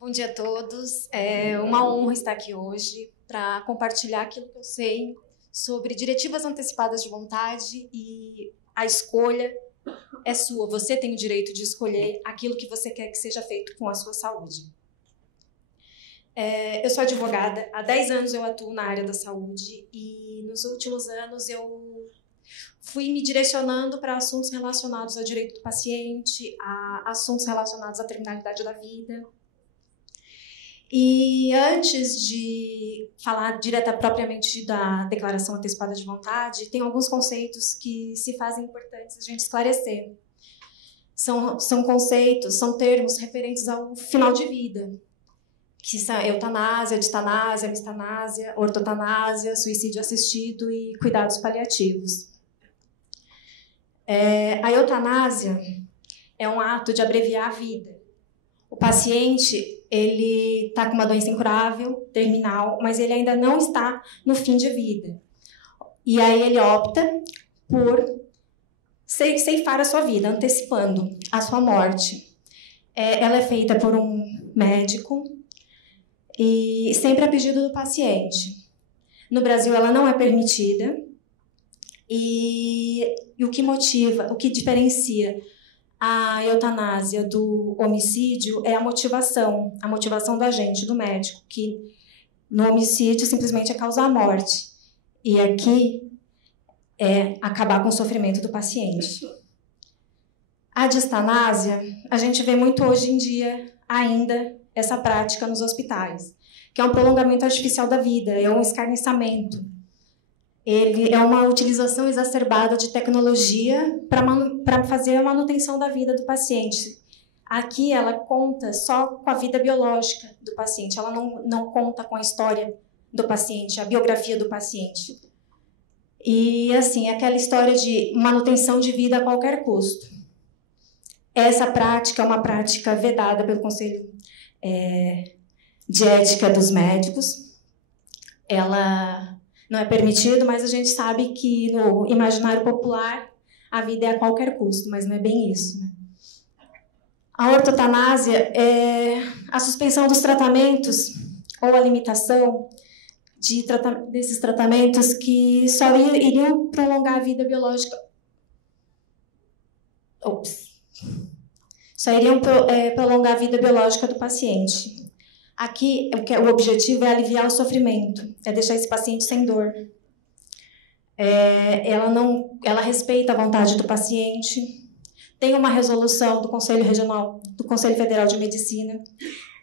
Bom dia a todos. É uma honra estar aqui hoje para compartilhar aquilo que eu sei sobre diretivas antecipadas de vontade e a escolha é sua. Você tem o direito de escolher aquilo que você quer que seja feito com a sua saúde. Eu sou advogada, há 10 anos eu atuo na área da saúde e nos últimos anos eu fui me direcionando para assuntos relacionados ao direito do paciente, a assuntos relacionados à terminalidade da vida. E antes de falar propriamente da declaração antecipada de vontade, tem alguns conceitos que se fazem importantes a gente esclarecer. São conceitos, são termos referentes ao final de vida, que são eutanásia, distanásia, mistanásia, ortotanásia, suicídio assistido e cuidados paliativos. A eutanásia é um ato de abreviar a vida. O paciente, ele está com uma doença incurável, terminal, mas ele ainda não está no fim de vida. E aí ele opta por ceifar a sua vida, antecipando a sua morte. Ela é feita por um médico e sempre a pedido do paciente. No Brasil, ela não é permitida e o que diferencia a eutanásia do homicídio é a motivação do agente, do médico, que no homicídio simplesmente é causar a morte. E aqui é acabar com o sofrimento do paciente. A distanásia, a gente vê muito hoje em dia ainda essa prática nos hospitais, que é um prolongamento artificial da vida, é um escarniçamento. Ele é uma utilização exacerbada de tecnologia para fazer a manutenção da vida do paciente. Aqui ela conta só com a vida biológica do paciente, ela não conta com a história do paciente, a biografia do paciente. E, assim, aquela história de manutenção de vida a qualquer custo. Essa prática é uma prática vedada pelo Conselho de Ética dos Médicos. Ela não é permitido, mas a gente sabe que no imaginário popular a vida é a qualquer custo, mas não é bem isso, né? A ortotanásia é a suspensão dos tratamentos ou a limitação desses tratamentos que só iriam prolongar a vida biológica. Só iriam prolongar a vida biológica do paciente. Aqui, o objetivo é aliviar o sofrimento, é deixar esse paciente sem dor. Ela respeita a vontade do paciente. Tem uma resolução do Conselho Regional, do Conselho Federal de Medicina,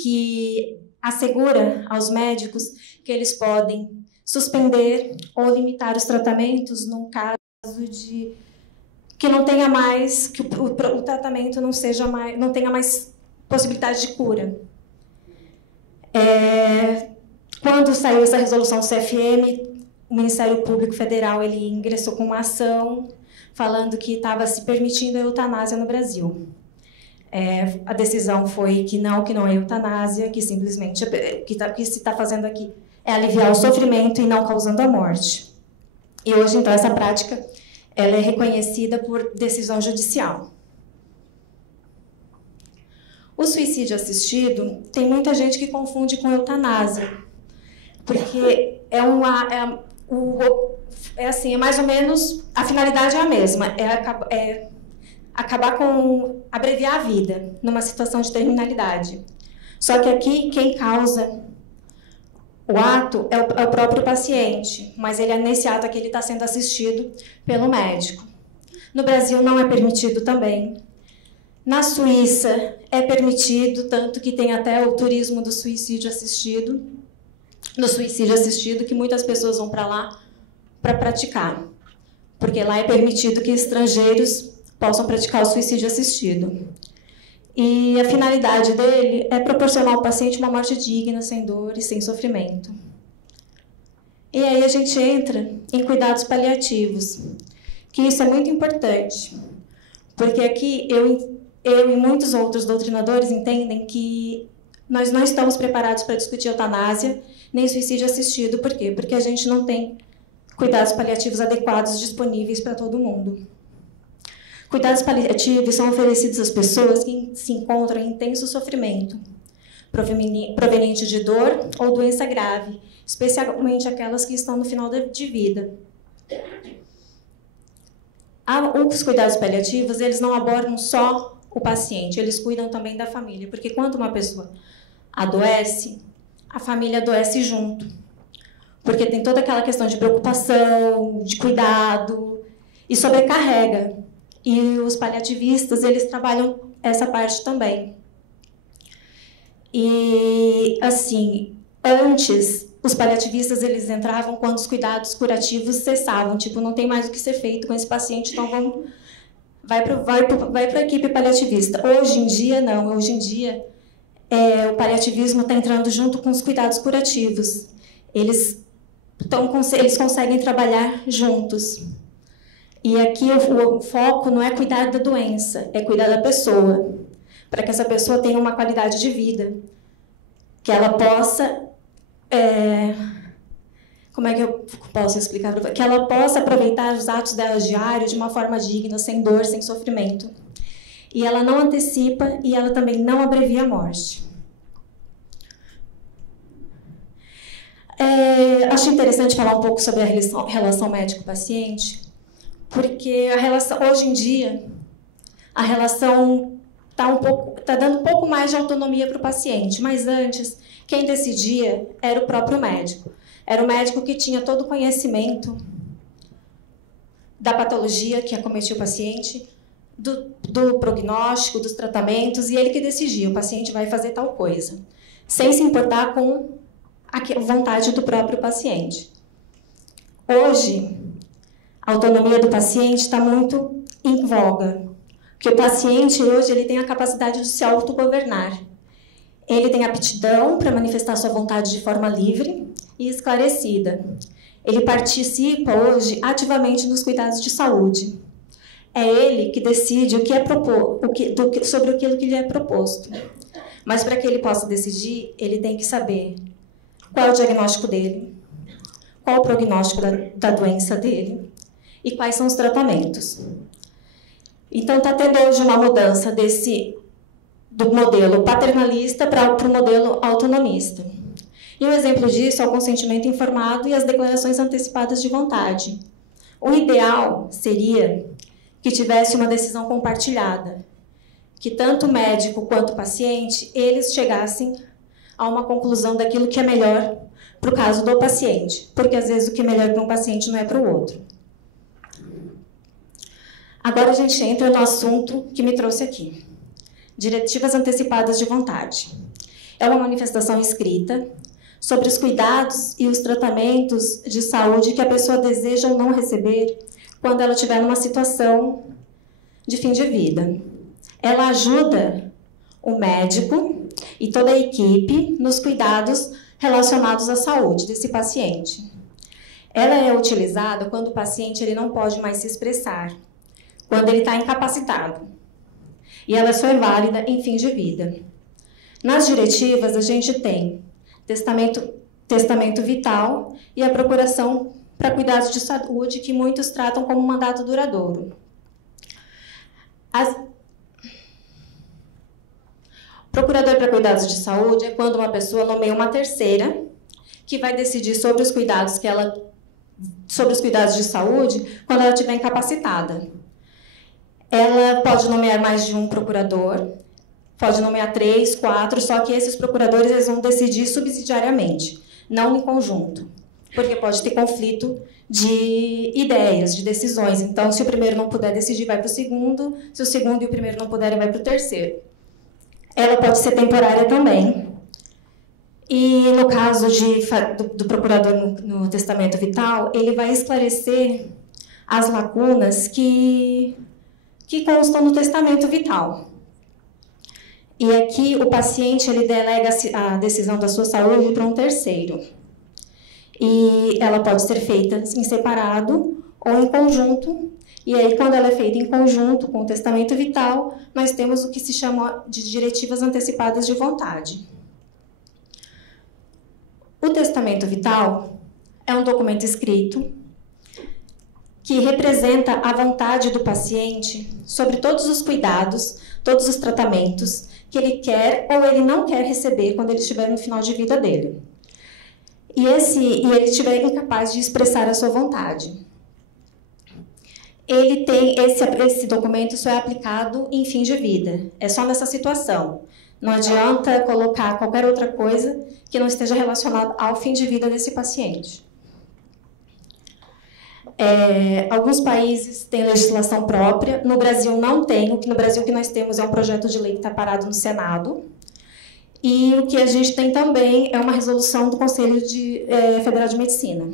que assegura aos médicos que eles podem suspender ou limitar os tratamentos num caso de que não tenha mais, que o tratamento não tenha mais possibilidade de cura. Quando saiu essa resolução do CFM, o Ministério Público Federal ele ingressou com uma ação falando que estava se permitindo a eutanásia no Brasil. A decisão foi que não é eutanásia, que simplesmente o que se está fazendo aqui é aliviar o sofrimento e não causando a morte. E hoje, então, essa prática ela é reconhecida por decisão judicial. O suicídio assistido, tem muita gente que confunde com eutanásia, porque é mais ou menos, a finalidade é a mesma, abreviar a vida numa situação de terminalidade. Só que aqui, quem causa o ato é o próprio paciente, mas nesse ato aqui ele está sendo assistido pelo médico. No Brasil não é permitido também. Na Suíça é permitido, tanto que tem até o turismo do suicídio assistido, que muitas pessoas vão para lá para praticar, porque lá é permitido que estrangeiros possam praticar o suicídio assistido. E a finalidade dele é proporcionar ao paciente uma morte digna, sem dor e sem sofrimento. E aí a gente entra em cuidados paliativos, que isso é muito importante, porque aqui eu e muitos outros doutrinadores entendem que nós não estamos preparados para discutir eutanásia nem suicídio assistido. Por quê? Porque a gente não tem cuidados paliativos adequados disponíveis para todo mundo. Cuidados paliativos são oferecidos às pessoas que se encontram em intenso sofrimento, proveniente de dor ou doença grave, especialmente aquelas que estão no final de vida. Os cuidados paliativos, eles não abordam só o paciente, eles cuidam também da família, porque quando uma pessoa adoece, a família adoece junto, porque tem toda aquela questão de preocupação, de cuidado, e sobrecarrega. E os paliativistas, eles trabalham essa parte também. E, assim, antes, os paliativistas, eles entravam quando os cuidados curativos cessavam, tipo, não tem mais o que ser feito com esse paciente, então vai para a equipe paliativista. Hoje em dia, não. Hoje em dia, o paliativismo está entrando junto com os cuidados curativos. Eles conseguem trabalhar juntos. E aqui o foco não é cuidar da doença, é cuidar da pessoa, para que essa pessoa tenha uma qualidade de vida, que ela possa... como é que eu posso explicar? Que ela possa aproveitar os atos dela diários de uma forma digna, sem dor, sem sofrimento. E ela não antecipa e ela também não abrevia a morte. Acho interessante falar um pouco sobre a relação médico-paciente, porque hoje em dia, a relação está dando um pouco mais de autonomia para o paciente, mas antes, quem decidia era o próprio médico. Era o médico que tinha todo o conhecimento da patologia que acometia o paciente, do prognóstico, dos tratamentos, e ele que decidia, o paciente vai fazer tal coisa, sem se importar com a vontade do próprio paciente. Hoje, a autonomia do paciente está muito em voga, porque o paciente hoje ele tem a capacidade de se autogovernar. Ele tem aptidão para manifestar sua vontade de forma livre e esclarecida. Ele participa hoje ativamente nos cuidados de saúde. É ele que decide o que é sobre aquilo que lhe é proposto. Mas para que ele possa decidir, ele tem que saber qual é o diagnóstico dele, qual o prognóstico da doença dele e quais são os tratamentos. Então, está tendo hoje uma mudança do modelo paternalista para o modelo autonomista. E um exemplo disso é o consentimento informado e as declarações antecipadas de vontade. O ideal seria que tivesse uma decisão compartilhada, que tanto o médico quanto o paciente, eles chegassem a uma conclusão daquilo que é melhor para o caso do paciente, porque às vezes o que é melhor para um paciente não é para o outro. Agora a gente entra no assunto que me trouxe aqui. Diretivas antecipadas de vontade. É uma manifestação escrita sobre os cuidados e os tratamentos de saúde que a pessoa deseja ou não receber quando ela estiver numa situação de fim de vida. Ela ajuda o médico e toda a equipe nos cuidados relacionados à saúde desse paciente. Ela é utilizada quando o paciente ele não pode mais se expressar, quando ele está incapacitado. E ela só é válida em fim de vida. Nas diretivas, a gente tem testamento vital e a procuração para cuidados de saúde, que muitos tratam como mandato duradouro. Procurador para cuidados de saúde é quando uma pessoa nomeia uma terceira que vai decidir sobre os cuidados de saúde quando ela estiver incapacitada. Ela pode nomear mais de um procurador, pode nomear 3, 4, só que esses procuradores eles vão decidir subsidiariamente, não em conjunto, porque pode ter conflito de ideias, de decisões. Então, se o primeiro não puder decidir, vai para o segundo, se o segundo e o primeiro não puderem, vai para o terceiro. Ela pode ser temporária também. E, no caso do procurador no testamento vital, ele vai esclarecer as lacunas que constam no testamento vital. E aqui o paciente ele delega a decisão da sua saúde para um terceiro. E ela pode ser feita em separado ou em conjunto. E aí, quando ela é feita em conjunto com o testamento vital, nós temos o que se chama de diretivas antecipadas de vontade. O testamento vital é um documento escrito que representa a vontade do paciente sobre todos os cuidados, todos os tratamentos que ele quer ou ele não quer receber quando ele estiver no final de vida dele. E ele estiver incapaz de expressar a sua vontade. Ele tem esse documento só é aplicado em fim de vida. É só nessa situação. Não adianta colocar qualquer outra coisa que não esteja relacionada ao fim de vida desse paciente. Alguns países têm legislação própria. No Brasil não tem. No Brasil o que nós temos é um projeto de lei que está parado no Senado. E o que a gente tem também é uma resolução do Conselho Federal de Medicina.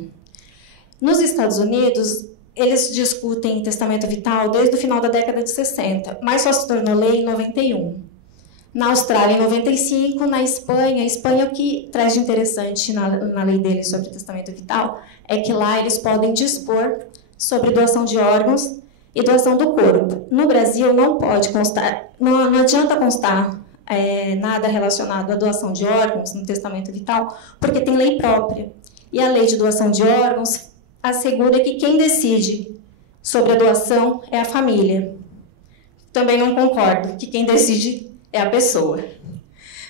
Nos Estados Unidos, eles discutem testamento vital desde o final da década de 60, mas só se tornou lei em 91. Na Austrália, em 95, na Espanha. A Espanha, o que traz de interessante na lei deles sobre testamento vital é que lá eles podem dispor sobre doação de órgãos e doação do corpo. No Brasil, não pode constar, não adianta constar nada relacionado à doação de órgãos no testamento vital, porque tem lei própria. E a lei de doação de órgãos assegura que quem decide sobre a doação é a família. Também não concordo que quem decide é a pessoa.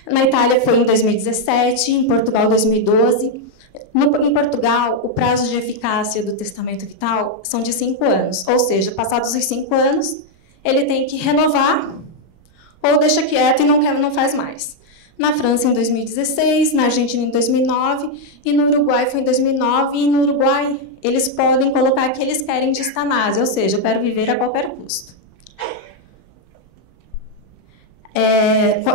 Na Itália foi em 2017, em Portugal 2012. Em Portugal, o prazo de eficácia do testamento vital são de 5 anos, ou seja, passados os 5 anos, ele tem que renovar ou deixa quieto e não faz mais. Na França, em 2016, na Argentina, em 2009, e no Uruguai foi em 2009, e no Uruguai eles podem colocar que eles querem distanásia, ou seja, eu quero viver a qualquer custo.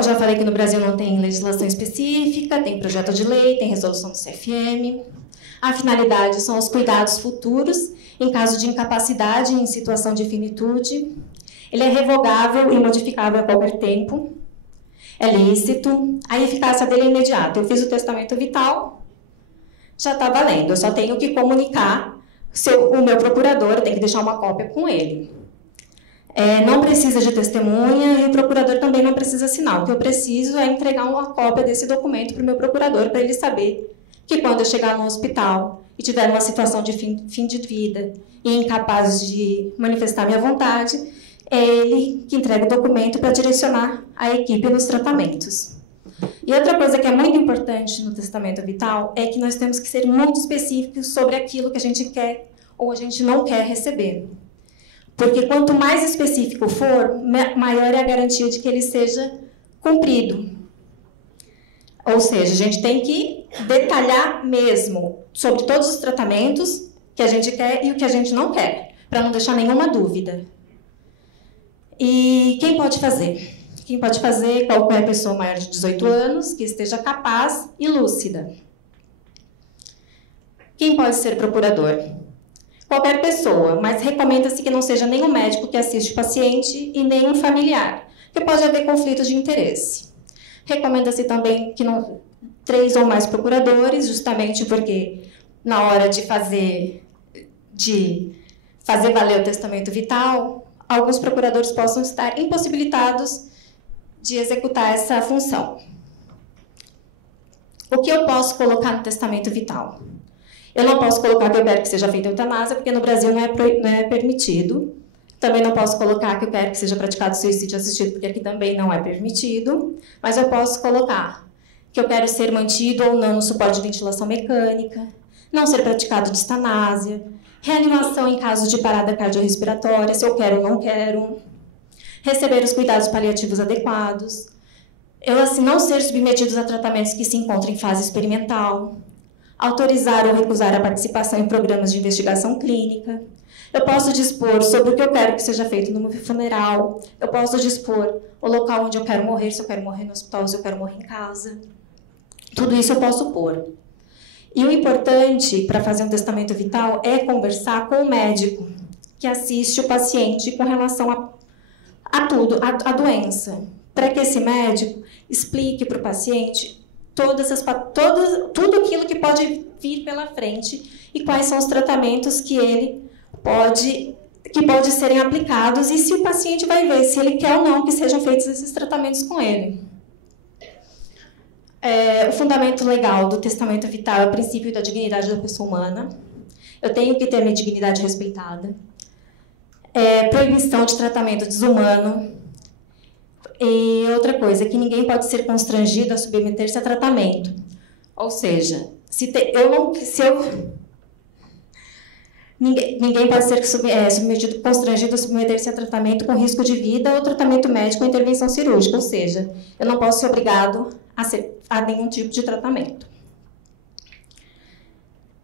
Já falei que no Brasil não tem legislação específica, tem projeto de lei, tem resolução do CFM. A finalidade são os cuidados futuros, em caso de incapacidade em situação de finitude. Ele é revogável e modificável a qualquer tempo. É lícito. A eficácia dele é imediata. Eu fiz o testamento vital, já está valendo. Eu só tenho que comunicar o meu procurador, eu tenho que deixar uma cópia com ele. Não precisa de testemunha e o procurador também não precisa assinar. O que eu preciso é entregar uma cópia desse documento para o meu procurador, para ele saber que quando eu chegar no hospital e tiver uma situação de fim de vida e incapaz de manifestar minha vontade, é ele que entrega o documento para direcionar a equipe nos tratamentos. E outra coisa que é muito importante no testamento vital é que nós temos que ser muito específicos sobre aquilo que a gente quer ou a gente não quer receber. Porque quanto mais específico for, maior é a garantia de que ele seja cumprido. Ou seja, a gente tem que detalhar mesmo sobre todos os tratamentos que a gente quer e o que a gente não quer, para não deixar nenhuma dúvida. E quem pode fazer? Quem pode fazer? Qualquer pessoa maior de 18 anos que esteja capaz e lúcida. Quem pode ser procurador? Qualquer pessoa, mas recomenda-se que não seja nem o médico que assiste o paciente e nem um familiar, porque pode haver conflitos de interesse. Recomenda-se também que 3 ou mais procuradores, justamente porque na hora de fazer valer o testamento vital, alguns procuradores possam estar impossibilitados de executar essa função. O que eu posso colocar no testamento vital? Eu não posso colocar que eu quero que seja feita eutanásia, porque no Brasil não é permitido. Também não posso colocar que eu quero que seja praticado suicídio assistido, porque aqui também não é permitido. Mas eu posso colocar que eu quero ser mantido ou não no suporte de ventilação mecânica, não ser praticado distanásia, reanimação em caso de parada cardiorrespiratória, se eu quero ou não quero, receber os cuidados paliativos adequados, não ser submetidos a tratamentos que se encontram em fase experimental, autorizar ou recusar a participação em programas de investigação clínica. Eu posso dispor sobre o que eu quero que seja feito no meu funeral. Eu posso dispor o local onde eu quero morrer, se eu quero morrer no hospital, se eu quero morrer em casa. Tudo isso eu posso pôr. E o importante para fazer um testamento vital é conversar com o médico que assiste o paciente com relação a tudo, a doença. Para que esse médico explique para o paciente tudo aquilo que pode vir pela frente e quais são os tratamentos que pode serem aplicados e se o paciente vai ver se ele quer ou não que sejam feitos esses tratamentos com ele. O fundamento legal do testamento vital é o princípio da dignidade da pessoa humana. Eu tenho que ter minha dignidade respeitada. Proibição de tratamento desumano. E outra coisa, que ninguém pode ser constrangido a submeter-se a tratamento. Ou seja, ninguém pode ser constrangido a submeter-se a tratamento com risco de vida ou tratamento médico ou intervenção cirúrgica. Ou seja, eu não posso ser obrigado a nenhum tipo de tratamento.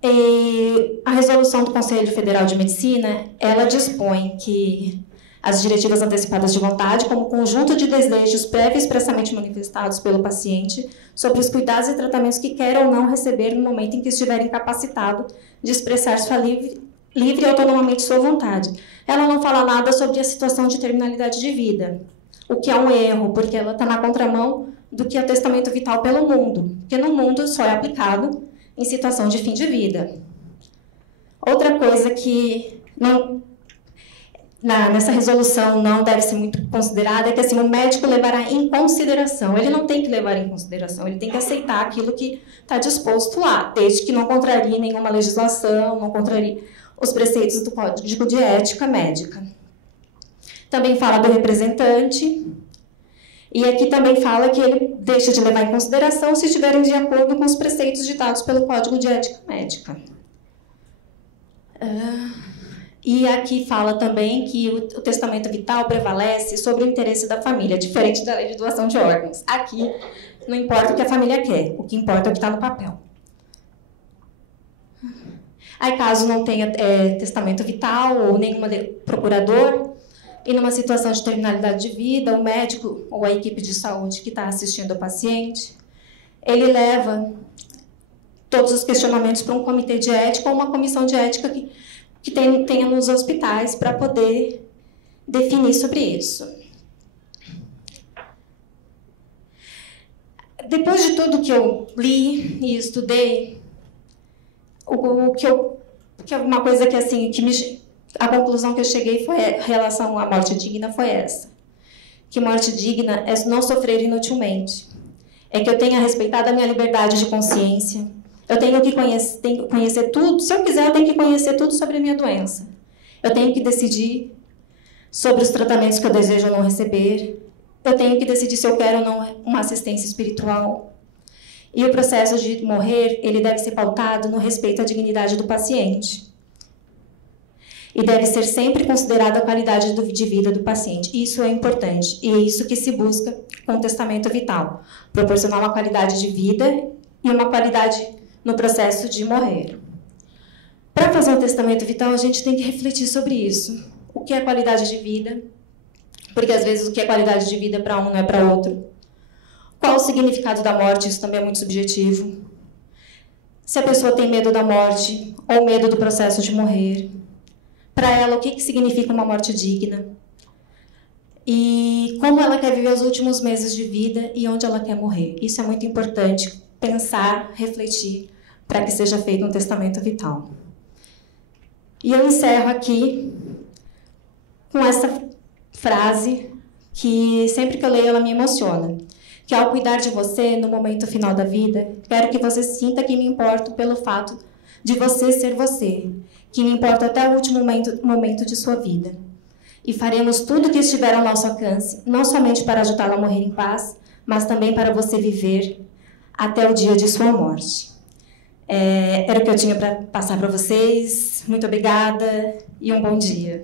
E a resolução do Conselho Federal de Medicina, ela dispõe que as diretivas antecipadas de vontade, como conjunto de desejos prévios expressamente manifestados pelo paciente sobre os cuidados e tratamentos que quer ou não receber no momento em que estiver incapacitado de expressar sua livre e autonomamente sua vontade. Ela não fala nada sobre a situação de terminalidade de vida, o que é um erro, porque ela está na contramão do que é o testamento vital pelo mundo, porque no mundo só é aplicado em situação de fim de vida. Outra coisa que nessa resolução não deve ser muito considerada é que assim, o médico levará em consideração. Ele não tem que levar em consideração, ele tem que aceitar aquilo que está disposto lá, desde que não contrarie nenhuma legislação, não contrarie os preceitos do Código de Ética Médica. Também fala do representante, e aqui também fala que ele deixa de levar em consideração se estiverem de acordo com os preceitos ditados pelo Código de Ética Médica. E aqui fala também que o testamento vital prevalece sobre o interesse da família, diferente da lei de doação de órgãos. Aqui não importa o que a família quer, o que importa é o que está no papel. Aí, caso não tenha testamento vital ou nenhum procurador, e numa situação de terminalidade de vida, o médico ou a equipe de saúde que está assistindo ao paciente, ele leva todos os questionamentos para um comitê de ética ou uma comissão de ética que tenha nos hospitais para poder definir sobre isso. Depois de tudo que eu li e estudei, uma coisa que assim a conclusão que eu cheguei foi em relação à morte digna foi essa: que morte digna é não sofrer inutilmente, é que eu tenha respeitado a minha liberdade de consciência. Eu tenho que conhecer tudo. Se eu quiser, eu tenho que conhecer tudo sobre a minha doença. Eu tenho que decidir sobre os tratamentos que eu desejo ou não receber. Eu tenho que decidir se eu quero ou não uma assistência espiritual. E o processo de morrer, ele deve ser pautado no respeito à dignidade do paciente. E deve ser sempre considerada a qualidade de vida do paciente. Isso é importante. E é isso que se busca com o testamento vital. Proporcionar uma qualidade de vida e uma qualidade no processo de morrer. Para fazer um testamento vital, a gente tem que refletir sobre isso. O que é qualidade de vida? Porque, às vezes, o que é qualidade de vida para um não é para outro. Qual o significado da morte? Isso também é muito subjetivo. Se a pessoa tem medo da morte ou medo do processo de morrer. Para ela, o que significa uma morte digna? E como ela quer viver os últimos meses de vida e onde ela quer morrer. Isso é muito importante. Pensar, refletir, para que seja feito um testamento vital. E eu encerro aqui com essa frase que sempre que eu leio ela me emociona, que ao cuidar de você no momento final da vida, quero que você sinta que me importo pelo fato de você ser você, que me importa até o último momento de sua vida. E faremos tudo o que estiver ao nosso alcance, não somente para ajudá-la a morrer em paz, mas também para você viver até o dia de sua morte. Era o que eu tinha para passar para vocês. Muito obrigada e um bom dia.